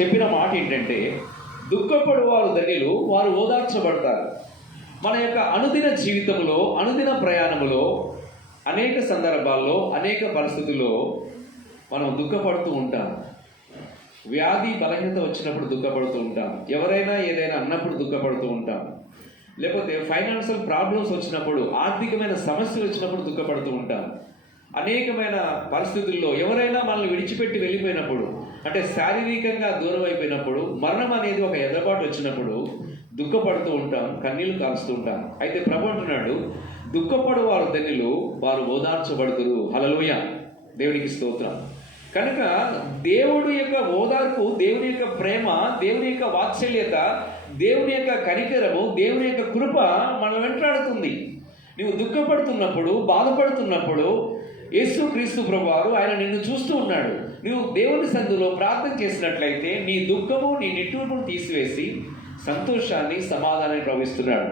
చెప్పిన మాట ఏంటంటే, దుఃఖపడు వారు ధన్యులు, వారు ఓదార్చబడతారు. మన యొక్క అనుదిన జీవితంలో, అనుదిన ప్రయాణములో అనేక సందర్భాల్లో, అనేక పరిస్థితుల్లో మనం దుఃఖపడుతూ ఉంటాం. వ్యాధి బలహీనత వచ్చినప్పుడు దుఃఖపడుతూ ఉంటాం. ఎవరైనా ఏదైనా అన్నప్పుడు దుఃఖపడుతూ ఉంటాం. లేకపోతే ఫైనాన్షియల్ ప్రాబ్లమ్స్ వచ్చినప్పుడు, ఆర్థికమైన సమస్యలు వచ్చినప్పుడు దుఃఖపడుతూ ఉంటాం. అనేకమైన పరిస్థితుల్లో ఎవరైనా మనల్ని విడిచిపెట్టి వెళ్ళిపోయినప్పుడు, అంటే శారీరకంగా దూరం అయిపోయినప్పుడు, మరణం అనేది ఒక ఎదబాటు వచ్చినప్పుడు దుఃఖపడుతూ ఉంటాం, కన్నీళ్లు కారుస్తూ ఉంటాం. అయితే ప్రభు అంటున్నాడు, దుఃఖపడు వారు ధన్యులు, వారు ఓదార్చబడుదురు. హల్లెలూయా, దేవునికి స్తోత్రం. కనుక దేవుడి యొక్క ఓదార్పు, దేవుని యొక్క ప్రేమ, దేవుని యొక్క వాత్సల్యత, దేవుని యొక్క కనికరము, దేవుని యొక్క కృప మనం వెంటాడుతుంది. నువ్వు దుఃఖపడుతున్నప్పుడు, బాధపడుతున్నప్పుడు యేసుక్రీస్తు ప్రభువారు ఆయన నిన్ను చూస్తూ ఉన్నాడు. నువ్వు దేవుని సన్నిధిలో ప్రార్థన చేసినట్లయితే నీ దుఃఖము, నీ నిట్టూర్పును తీసివేసి సంతోషాన్ని, సమాధానాన్ని ప్రవహిస్తున్నాడు.